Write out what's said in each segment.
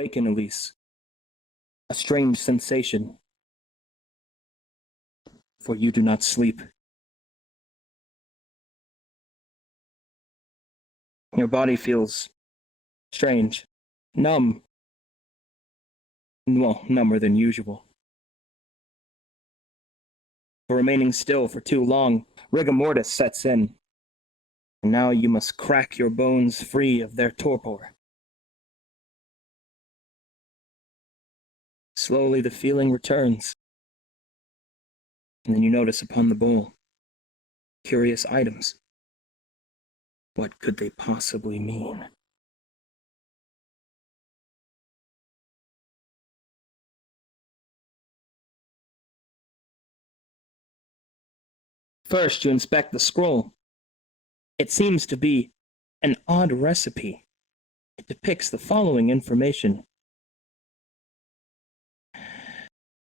awaken, Elise. A strange sensation. For you do not sleep. Your body feels strange, numb. Well, number than usual. For remaining still for too long, rigor mortis sets in. And now you must crack your bones free of their torpor. Slowly the feeling returns. And then you notice upon the bowl curious items. What could they possibly mean? First, you inspect the scroll. It seems to be an odd recipe. It depicts the following information.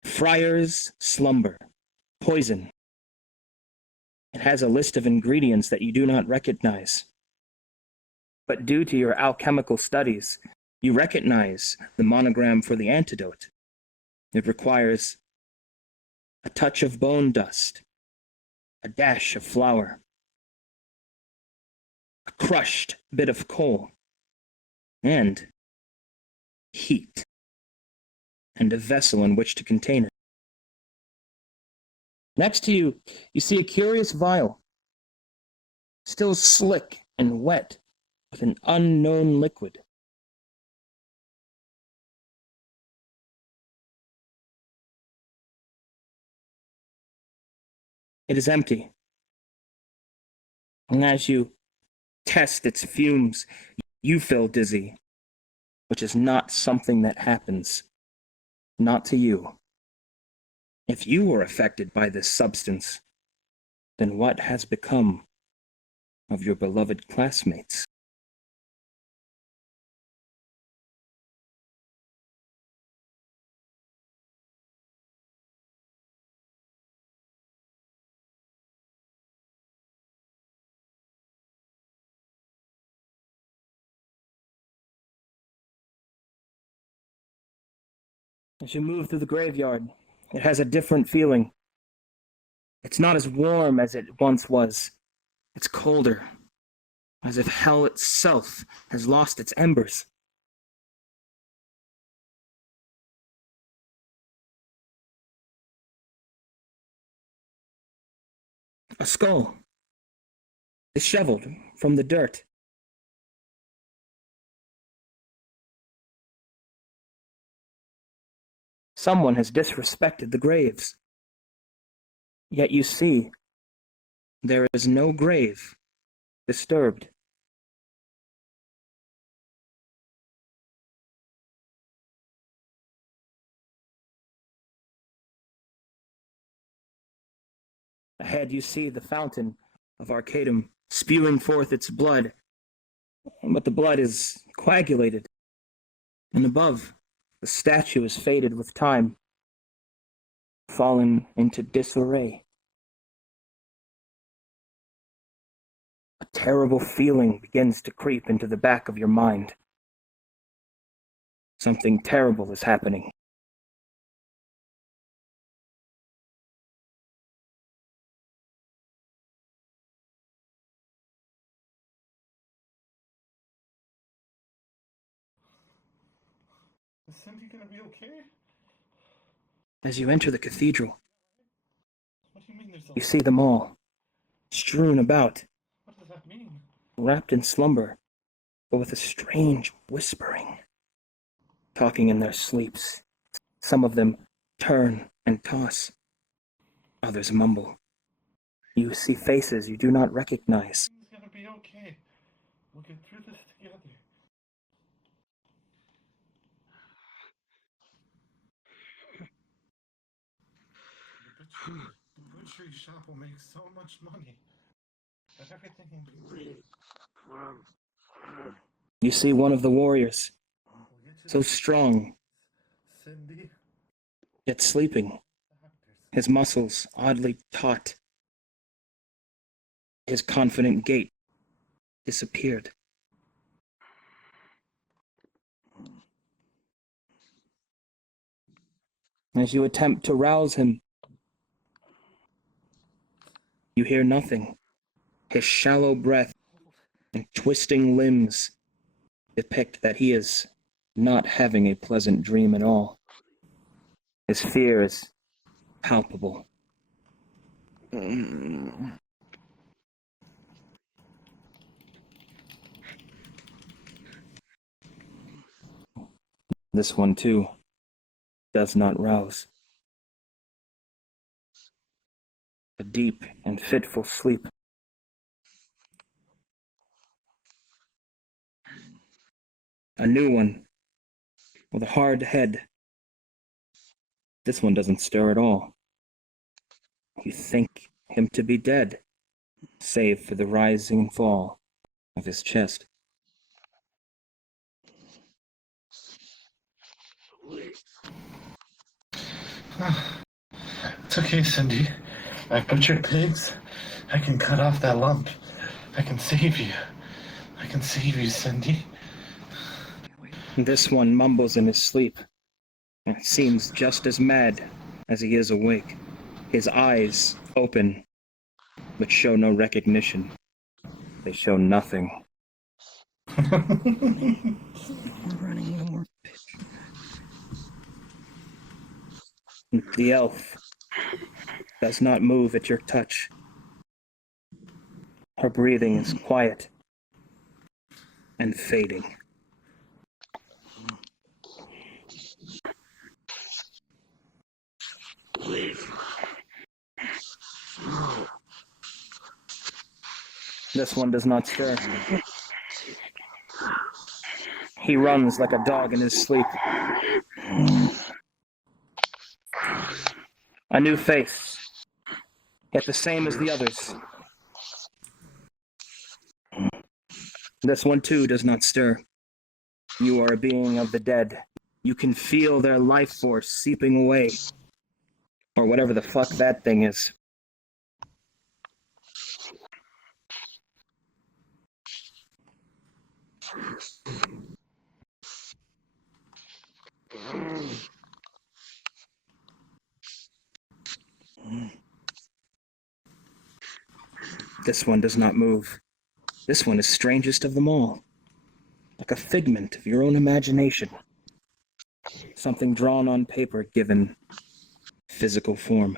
Friar's slumber. Poison. It has a list of ingredients that you do not recognize. But due to your alchemical studies, you recognize the monogram for the antidote. It requires a touch of bone dust, a dash of flour, a crushed bit of coal, and heat, and a vessel in which to contain it. Next to you, you see a curious vial, still slick and wet with an unknown liquid. It is empty. And as you test its fumes, you feel dizzy, which is not something that happens. Not to you. If you were affected by this substance, then what has become of your beloved classmates? As you move through the graveyard, it has a different feeling. It's not as warm as it once was. It's colder, as if hell itself has lost its embers. A skull, disheveled from the dirt. Someone has disrespected the graves. Yet you see, there is no grave disturbed. Ahead you see the fountain of Arcadum spewing forth its blood, but the blood is coagulated. And above, the statue is faded with time, fallen into disarray. A terrible feeling begins to creep into the back of your mind. Something terrible is happening. Is Cindy gonna be okay? As you enter the cathedral, What do you mean there's you see them all, strewn about, What does that mean? wrapped in slumber, but with a strange whispering, talking in their sleeps. Some of them turn and toss. Others mumble. You see faces you do not recognize. It's gonna be okay. We'll get through this together. The butchery shop will make so much money. But everything will be great. You see one of the warriors, so strong, Cindy. yet sleeping, his muscles oddly taut. His confident gait disappeared. As you attempt to rouse him, you hear nothing. His shallow breath and twisting limbs depict that he is not having a pleasant dream at all. His fear is palpable. This one, too, does not rouse. A deep and fitful sleep. A new one, with a hard head. This one doesn't stir at all. You think him to be dead, save for the rising and fall of his chest. It's okay, Cindy. I've butchered pigs. I can cut off that lump. I can save you. I can save you, Cindy. This one mumbles in his sleep, and seems just as mad as he is awake. His eyes open, but show no recognition. They show nothing. The elf does not move at your touch. Her breathing is quiet and fading. This one does not stir. He runs like a dog in his sleep. A new face, yet the same as the others. This one too does not stir. You are a being of the dead. You can feel their life force seeping away. Or whatever the fuck that thing is. This one does not move. This one is strangest of them all. Like a figment of your own imagination. Something drawn on paper given physical form.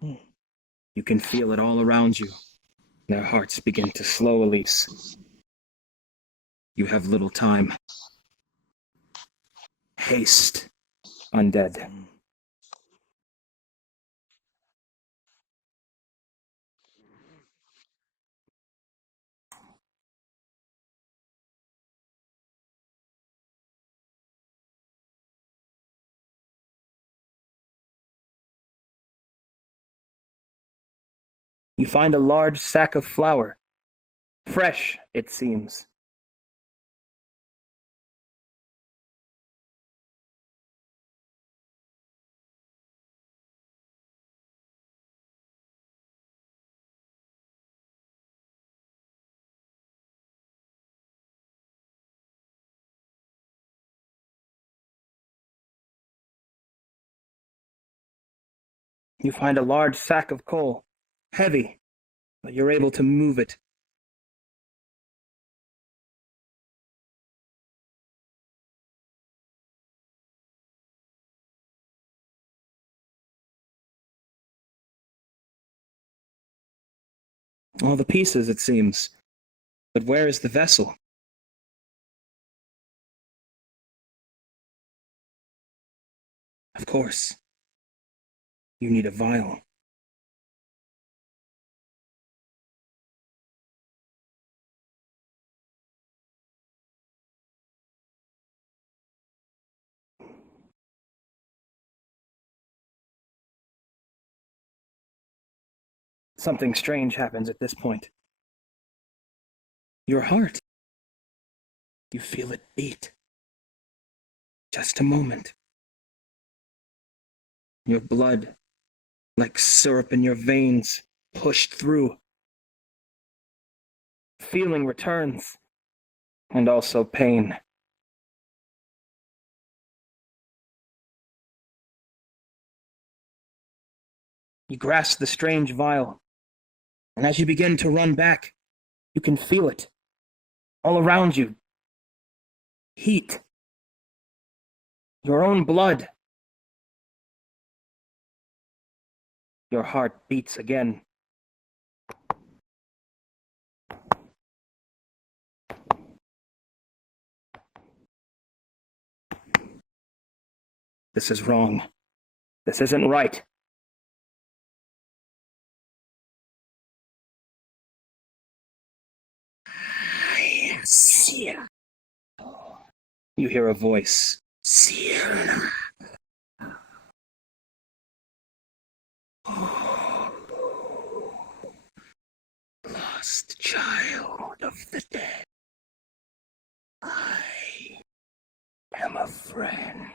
You can feel it all around you. Their hearts begin to slow, Elise. You have little time. Haste, undead. You find a large sack of flour. Fresh, it seems. You find a large sack of coal. Heavy, but you're able to move it. All the pieces, it seems. But where is the vessel? Of course. You need a vial. Something strange happens at this point. Your heart. You feel it beat. Just a moment. Your blood, like syrup in your veins, pushed through. Feeling returns, and also pain. You grasp the strange vial, and as you begin to run back, you can feel it all around you. Heat. Your own blood. Your heart beats again. This is wrong. This isn't right. You hear a voice. Lost child of the dead. I am a friend.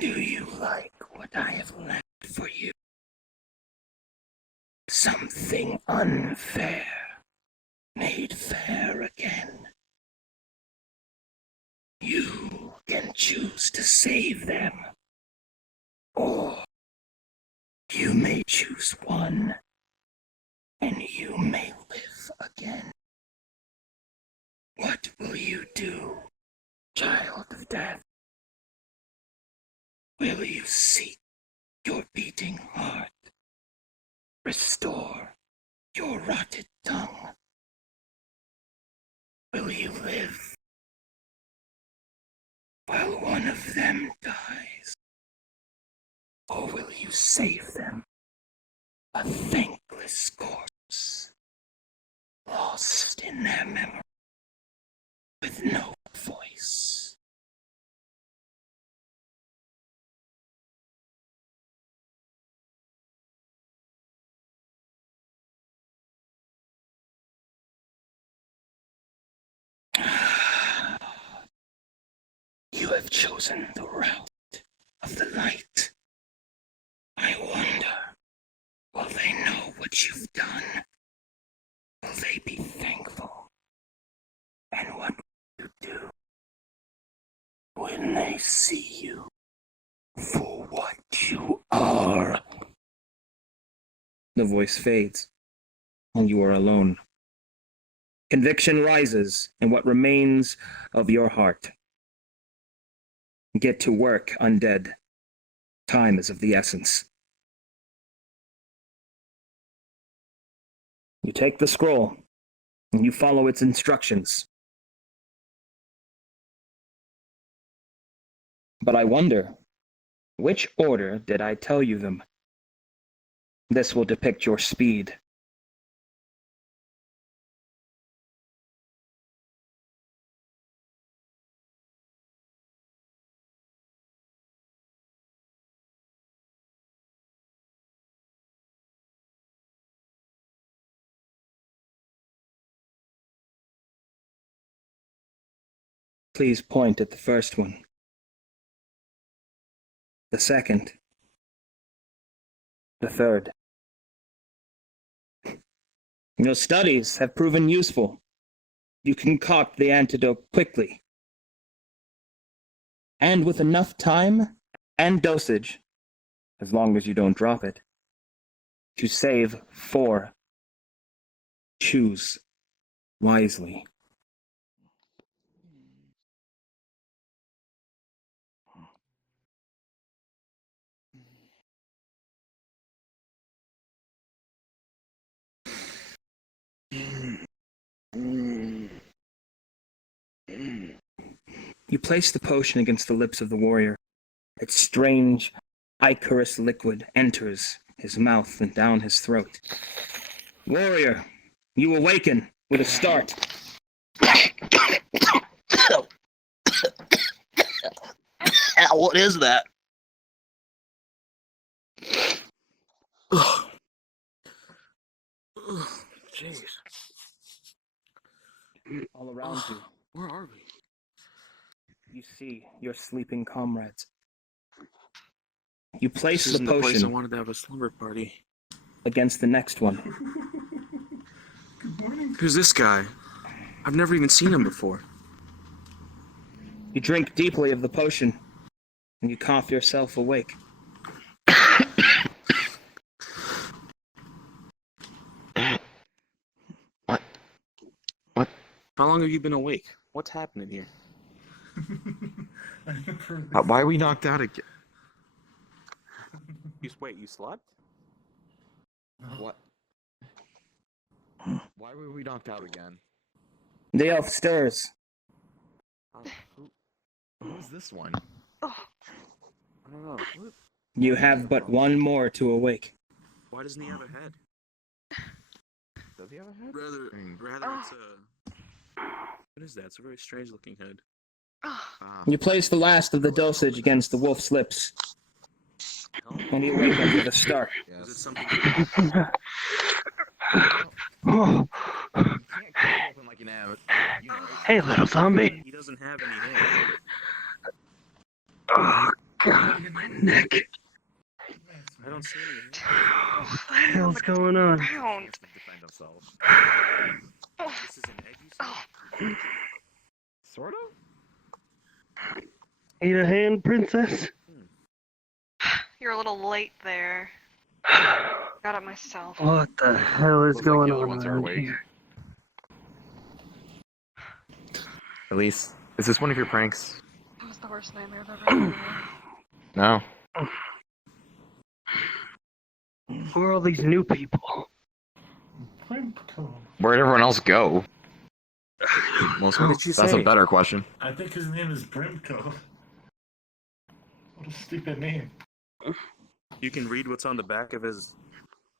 Do you like what I have left for you? Something unfair, made fair again. You can choose to save them, or you may choose one, and you may live again. What will you do, child of death? Will you seek your beating heart? Restore your rotted tongue? Will you live while one of them dies? Or will you save them, a thankless corpse, lost in their memory, with no voice? You have chosen the route of the light. I wonder, will they know what you've done? Will they be thankful? And what will you do when they see you for what you are? The voice fades, and you are alone. Conviction rises in what remains of your heart. Get to work, undead. Time is of the essence. You take the scroll, and you follow its instructions. But I wonder, which order did I tell you them? This will depict your speed. Please point at the first one. The second. The third. Your studies have proven useful. You concoct the antidote quickly. And with enough time and dosage, as long as you don't drop it, to save 4. Choose wisely. You place the potion against the lips of the warrior. Its strange, ichorous liquid enters his mouth and down his throat. Warrior, you awaken with a start. What is that? Jeez. All around you, Where are we? you see your sleeping comrades. You place This the isn't the place I potion wanted to have a slumber party. against the next one. Who's this guy? I've never even seen him before. You drink deeply of the potion, and you cough yourself awake. How long have you been awake? What's happening here? Why are we knocked out again? Wait, you slept? What? Why were we knocked out again? The elf stirs. Who is this one? I don't know. What? You have but one more to awake. Why doesn't he have a head? Does he have a head? Rather, it's a... What is that? It's a very strange looking head. You place the last of the dosage against the wolf's lips, and you wake up with a start. Is it something... Hey, little zombie. He doesn't have any hair. Oh, God, my neck. I don't see any hair. What the hell's going on? Defend himself. This is an egg, you said? Sort of? Need a hand, princess? You're a little late there. Got it myself. What the hell is Looks like going the other on ones are around awake. here? Elise, is this one of your pranks? That was the worst nightmare I've ever had. No. Who are all these new people? Where'd everyone else go? What did you That's say? a better question. I think his name is Brimco. What a stupid name. You can read what's on the back of his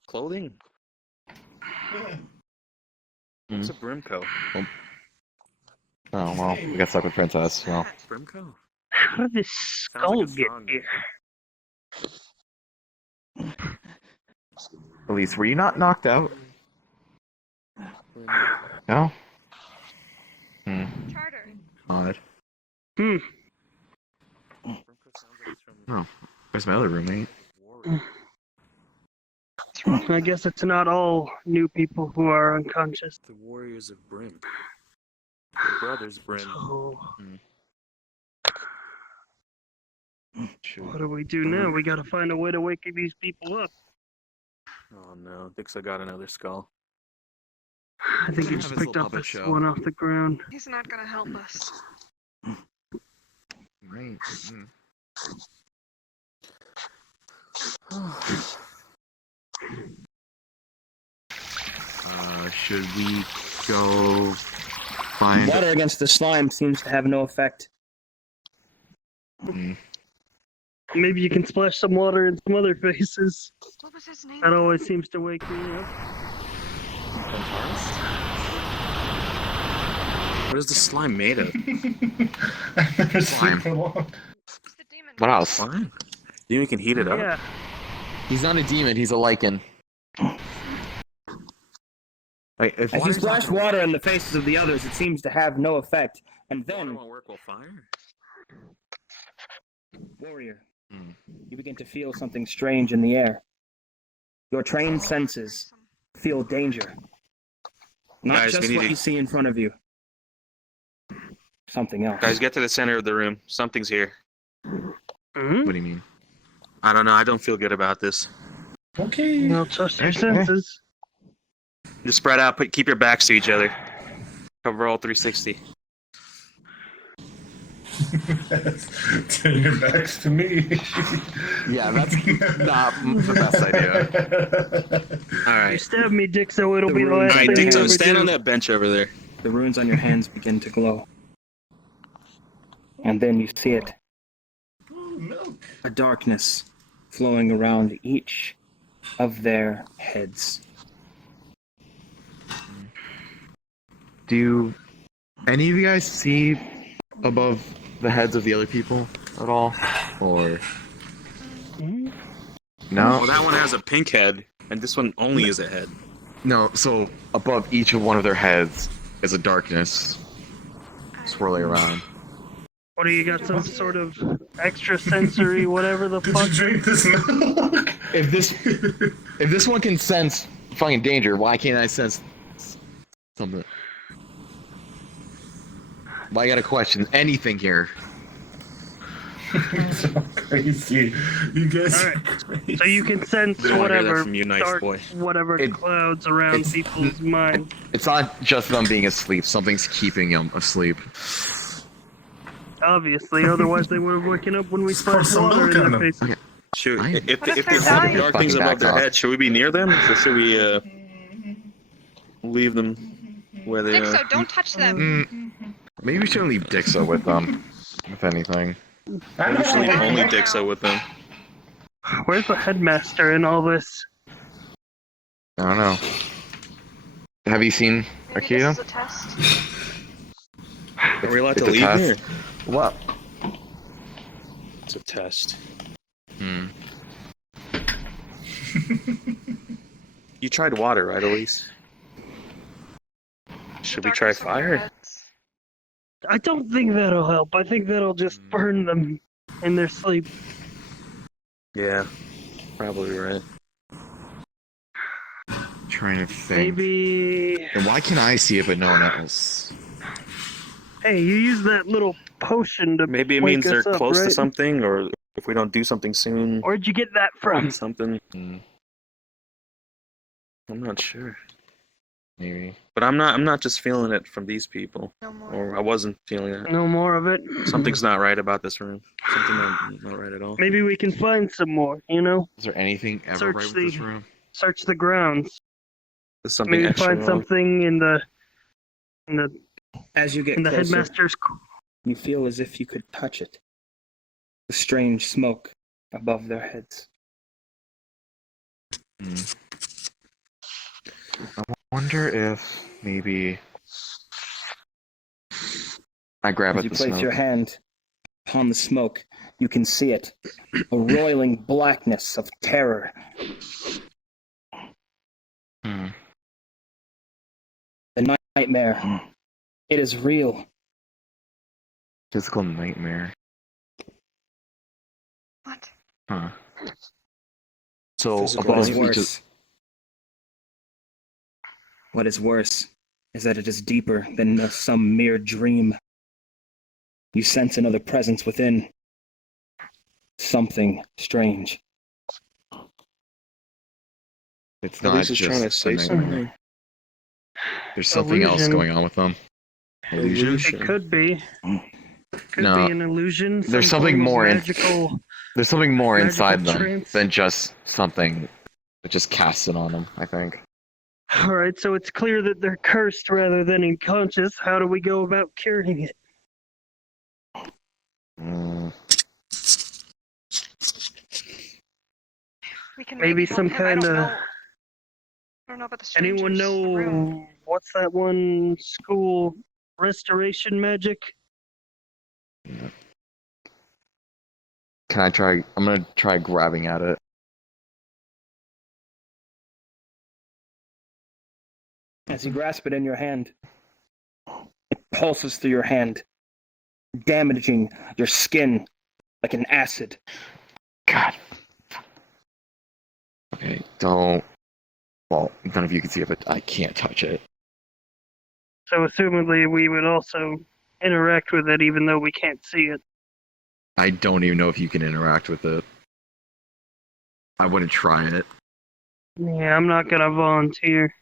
clothing? Yeah. It's a Brimco. Oh, well, we got stuck with Princess. Well, Brimco? How did this skull like a get strong here? Elise, were you not knocked out? No? Charter. Odd. Hmm. Brimco sounds like it's from Oh, where's my other roommate? Warrior. I guess it's not all new people who are unconscious. The Warriors of Brim. The Brothers Brim. So, Shoot. what do we do now? We gotta find a way to wake these people up. Oh no, Dix, I got another skull. I think he Have just his picked little up puppet this show. one off the ground. He's not gonna help us. Right. Should we go find... Water against the slime seems to have no effect. Maybe you can splash some water in some other faces. What was his name? That always seems to wake me up. What is the slime made of? I've never Slime. seen for long. It's the demon. What else? Slime? You can heat it up? Yeah. He's not a demon, he's a lichen. Wait, if As you splash water in the faces of the others, it seems to have no effect. And Water then, won't work with fire? warrior, you begin to feel something strange in the air. Your trained senses feel danger. Not Guys, we just need what to- you see in front of you. Something else. Guys, get to the center of the room. Something's here. Hmm? What do you mean? I don't know, I don't feel good about this. Okay. Well, trust your senses. Just spread out, keep your backs to each other. Cover all 360. Turn your backs to me. Yeah, that's not the best idea. You Alright. stab me, Dick, so it'll be the last Alright, thing you Dixon, ever stand do. on that bench over there. The runes on your hands begin to glow. And then you see it. Ooh, milk. A darkness flowing around each of their heads. Do any of you guys see above the heads of the other people at all? Or Hmm? no? Well, that one has a pink head, and this one only is a head. No, so above each of one of their heads is a darkness swirling around. What do you got? Some sort of extrasensory, whatever the Did fuck? you drink this milk? If this one can sense fucking danger, why can't I sense something? Why I gotta question anything here? so crazy. You guys are Alright, crazy. So you can sense We don't wanna hear that whatever from you, nice dark, boy. whatever It- clouds around it's- people's minds. It's not just them being asleep. Something's keeping them asleep. Obviously, otherwise they would have woken up when we Pour splashed some water milk in on their them. faces. Should, I- if What if if they're they see dying? the dark things Fucking above their back off. head, should we be near them, or should we leave them where they are? Dixo, don't touch them. Maybe we shouldn't leave Dixo with them, if anything. Maybe we should leave only Dixo with them. Where's the headmaster in all this? I don't know. Have you seen Maybe this is Arcadum? a test. Are we allowed It's to a leave test. here? What? It's a test. Hmm. You tried water, right, Elise? Should we try Darkness over their fire? heads. I don't think that'll help. I think that'll just burn them in their sleep. Yeah, probably right. Trying to think. Maybe. And why can I see it but no one else? Hey, you use that little potion to Maybe it wake means they're us up, close to right? something, or if we don't do something soon, Where'd you get that from? something. Hmm, I'm not sure, maybe. but I'm not just feeling it from these people, No more. or I wasn't feeling it. No more of it. Something's not right about this room. Something not right at all. Maybe we can find some more. You know, Is there anything ever Search right with the- this room? search the grounds. There's something Maybe extra find wrong. something in the As you get closer, headmaster's. you feel as if you could touch it. The strange smoke above their heads. Hmm. I wonder if maybe I grab As at you the place smoke. your hand upon the smoke, you can see it. A roiling blackness of terror. Hmm. The nightmare. It is real. Physical nightmare. What? Huh. So Physical What is above each of, worse? What is worse is that it is deeper than some mere dream. You sense another presence within. Something strange. it's not Elise is just trying to the say nightmare. something. There's something else Illusion. going on with them. Illusion? It could be. Could No. be an illusion. There's some something form of more in- magical. There's something more Magical inside them trance. than just something that just casts it on them, I think. All right, so it's clear that they're cursed rather than unconscious. How do we go about curing it? Mm. We can Maybe help some him. I don't kinda- know. I don't know about the strangers. Anyone room. know what's that one school restoration magic? Can I try? I'm gonna try grabbing at it. As you grasp it in your hand, it pulses through your hand, damaging your skin like an acid. God. Okay, don't. Well, none of you can see it, but I can't touch it. So assumedly we would also interact with it even though we can't see it. I don't even know if you can interact with it. I wouldn't try it. Yeah, I'm not gonna volunteer.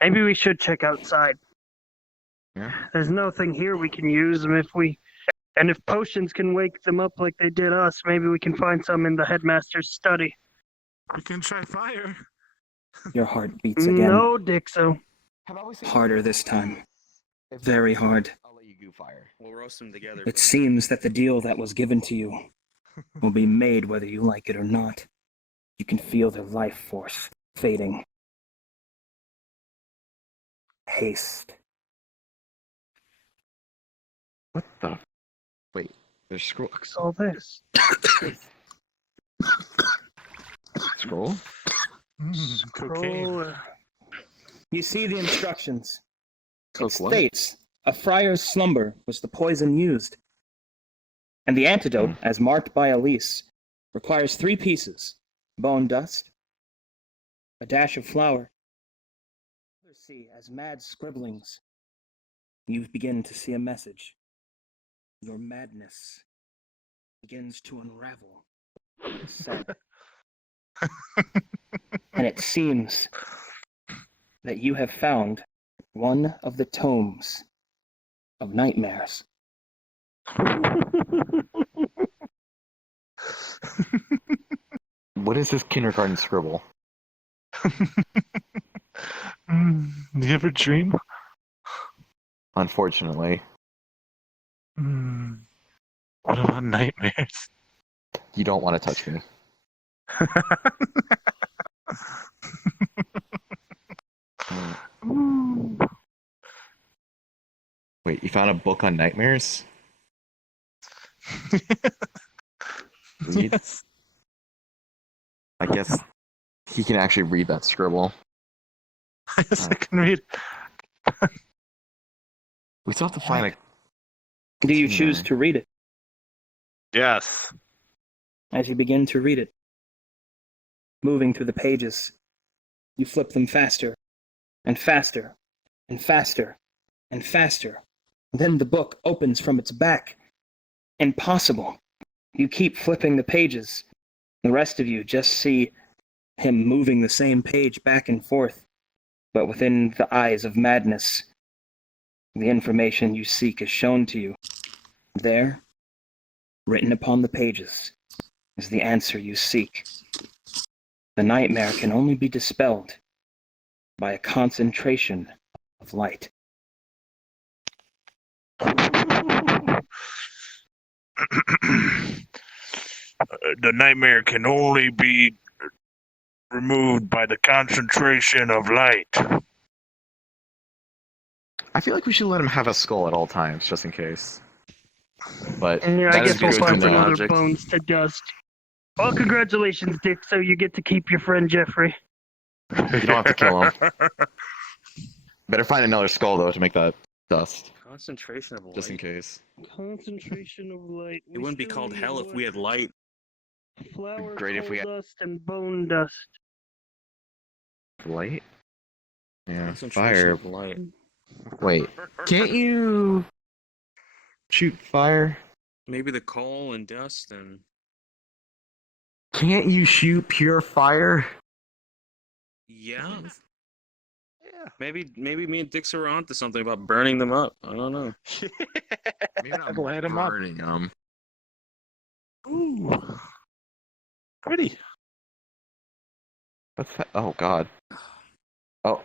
Maybe we should check outside. Yeah. There's nothing here we can use, and if potions can wake them up like they did us, maybe we can find some in the headmaster's study. We can try fire. Your heart beats again. No, Dixo. Harder this time. Very hard. I'll let you go fire. We'll roast them together. It seems that the deal that was given to you will be made whether you like it or not. You can feel their life force fading. Haste. What the? Wait, there's scroll. What's all this? Scroll? Cocaine. Roll, You see the instructions. It Coke what? states a friar's slumber was the poison used. And the antidote, as marked by Elise, requires 3 pieces: bone dust, a dash of flour. Others see as mad scribblings. You begin to see a message. your madness begins to unravel. Said. And it seems that you have found one of the tomes of nightmares. What is this kindergarten scribble? Do you ever dream? Unfortunately. What about nightmares? You don't want to touch me. Wait, you found a book on nightmares? Read? Yes. I guess he can actually read that scribble. Yes, I can read. We still have to find a... Do you choose to read it? Yes. As you begin to read it, moving through the pages, you flip them faster, and faster, and faster, and faster. Then the book opens from its back. Impossible. You keep flipping the pages. The rest of you just see him moving the same page back and forth, but within the eyes of madness. The information you seek is shown to you. There, written upon the pages, is the answer you seek. The nightmare can only be dispelled by a concentration of light. The nightmare can only be removed by the concentration of light. I feel like we should let him have a skull at all times, just in case. But Yeah, I that is guess we'll good to find some know. other bones to dust. Well, congratulations, Dick. So you get to keep your friend Jeffrey. You don't have to kill him. Better find another skull, though, to make that dust, Concentration of light. just in case. Concentration of light. It wouldn't be called hell if we had light. Flower, Great if we coal had- dust, and bone dust. Light? Yeah, Concentration fire. of light. Wait, can't you shoot fire? Maybe the coal and dust and... Can't you shoot pure fire? Yeah. Maybe me and Dix are onto something about burning them up. I don't know. Maybe not Light 'em up. burning them. Ooh. Pretty. What's that? Oh, God. Oh.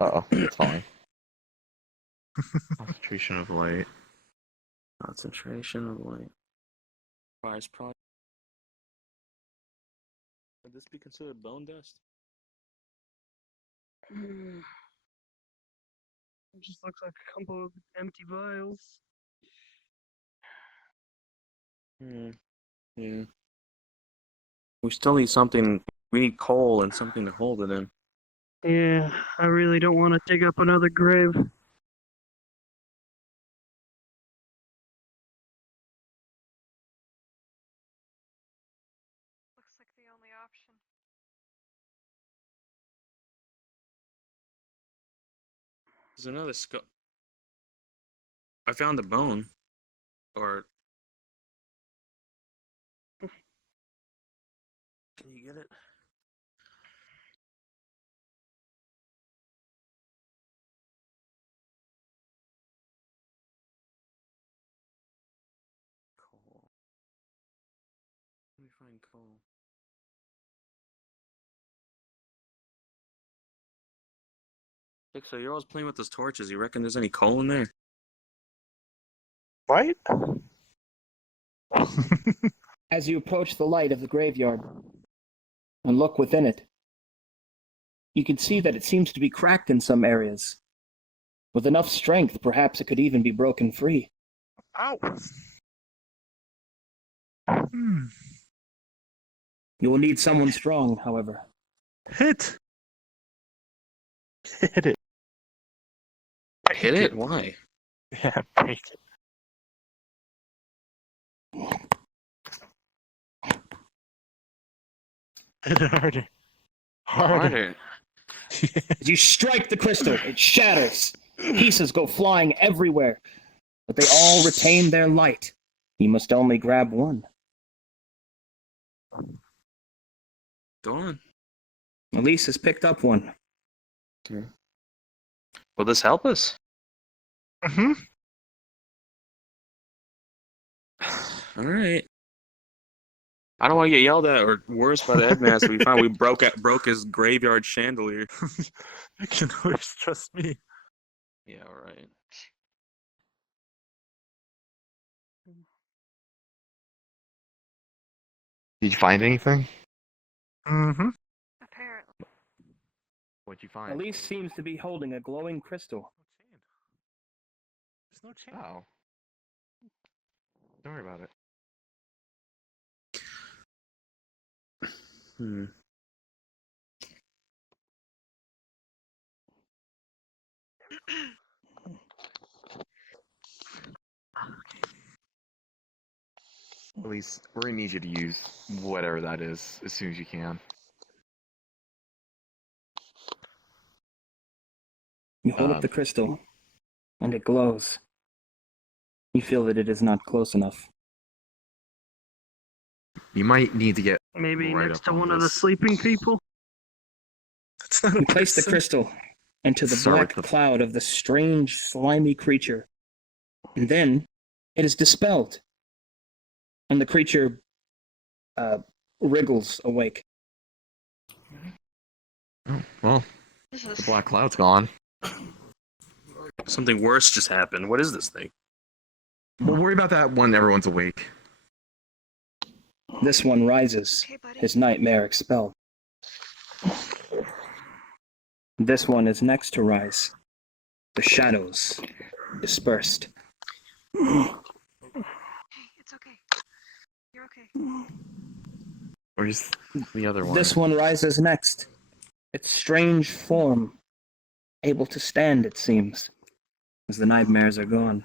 Uh-oh, it's falling. Concentration of light. Concentration of light. Fire's probably... Would this be considered bone dust? It just looks like a couple of empty vials. Yeah. We still need something. We need coal and something to hold it in. Yeah, I really don't want to dig up another grave. Looks like the only option. There's another skull. I found a bone. Or... Can you get it? Coal. Let me find coal. Dick, so you're always playing with those torches. You reckon there's any coal in there? Right? As you approach the light of the graveyard and look within it, you can see that it seems to be cracked in some areas. With enough strength, perhaps it could even be broken free. Ow. You will need someone strong, however. Hit. Hit it. Hit it? Why? Yeah, break it. Hit it harder. Harder. As you strike the crystal, it shatters. Pieces go flying everywhere. but they all retain their light. You must only grab one. Go on. Elise has picked up one. Will this help us? Mm-hmm. All right. I don't want to get yelled at or worse by the headmaster. We broke his graveyard chandelier. You can always trust me. Yeah, all right. Did you find anything? Mm-hmm. Apparently. What'd you find? Elise seems to be holding a glowing crystal. There's no chance. Oh. Don't worry about it. Hmm. Elise, we're gonna need you to use whatever that is as soon as you can. You hold up the crystal, and it glows. You feel that it is not close enough. You might need to get Maybe right next up to on one of the this. sleeping people. That's not a You place the person. crystal into the Start black with the- cloud of the strange, slimy creature. And then it is dispelled. And the creature wriggles awake. Oh, well, This the is black cloud's gone. Something worse just happened. What is this thing? We'll worry about that when everyone's awake. This one rises, okay, buddy. his nightmare expelled. This one is next to rise. The shadows dispersed. Hey, it's okay. You're okay. Where's the other one? This one rises next. Its strange form, able to stand, it seems, as the nightmares are gone.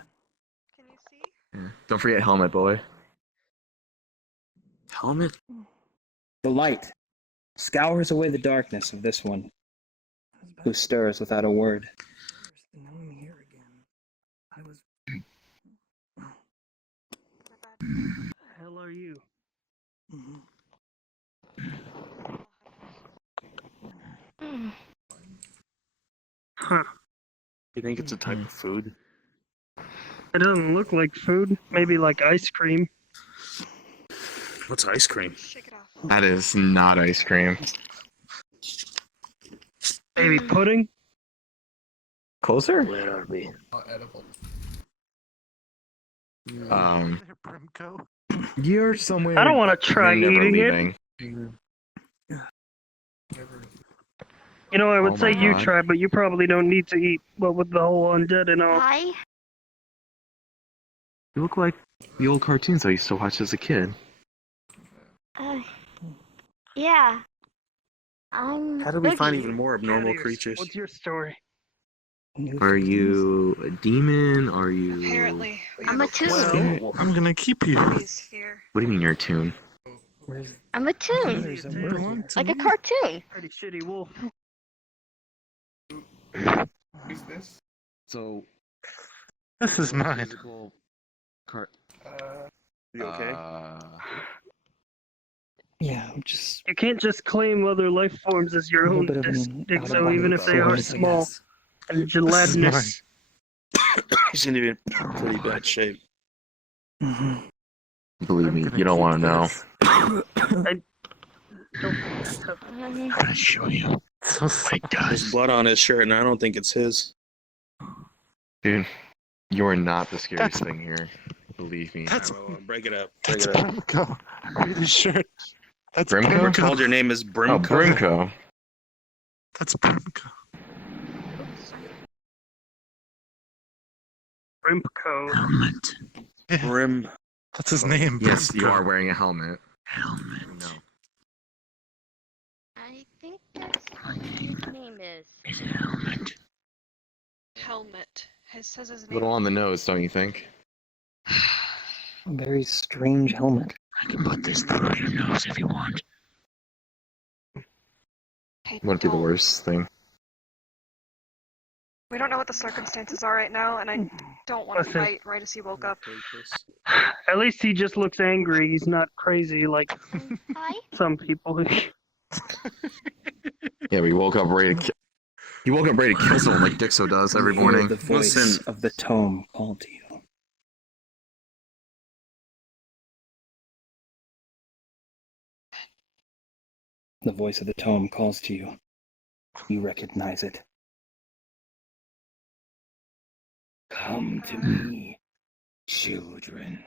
Can you see? Yeah. Don't forget helmet, boy. Helmet? The light scours away the darkness of this one, who stirs without a word. Now I'm here again. I was. My bad. The hell are you? Huh. You think it's a type of food? It doesn't look like food. Maybe like ice cream. What's ice cream? Shake it off. That is not ice cream. Maybe pudding. Closer? Where are we? Brimco. You're somewhere. I don't want to try you're never eating it. leaving. You know, I would Oh say my you God. try, but you probably don't need to eat. What with the whole undead and all. Hi. You look like the old cartoons I used to watch as a kid. Yeah. I'm. How did we find Boogie. even more abnormal Curious, creatures? What's your story? Are you a demon? Are you? Apparently. We I'm a look toon. terrible. I'm gonna keep you. He's here. What do you mean you're a toon? I'm a toon. There's a Belong bird. to Like a me. cartoon. Pretty shitty wolf. So. This is mine. Physical You okay? Yeah, I'm just You can't just claim other life forms as your a little own bit of disc, an Dick, out of so body even if they are experience, I small guess. and This is gelatinous. You seem to be in pretty bad shape. Mhm. Believe me, you don't want to know. I'm gonna show you So what it There's does. blood on his shirt, and I don't think it's his. Dude, you are not the scariest thing here. Believe me. That's Alright, well, break it up. Break that's it up. Brimco. Read his shirt. That's Brimco? Never Brimco. told your name is Brimco. Oh, Brimco. That's Brimco. Brimco. Helmet. Yeah, Brim. that's his name. Yes, you Brimco. are wearing a helmet. Helmet. No. I think that's what his name is. Is it helmet? Helmet. It says his A name. little on the nose, don't you think? A very strange helmet. I can put this through your nose if you want. Hey, Wouldn't be the don't. worst thing. We don't know what the circumstances are right now, and I don't want to Listen. fight right as he woke up. Take this. At least he just looks angry. He's not crazy like Hi. some people. Yeah, we woke up ready to kill. He woke up ready to kill someone like Dixo does every You hear morning. the voice Listen. of the tome call to you. The voice of the tome calls to you. You recognize it. Come to me, children.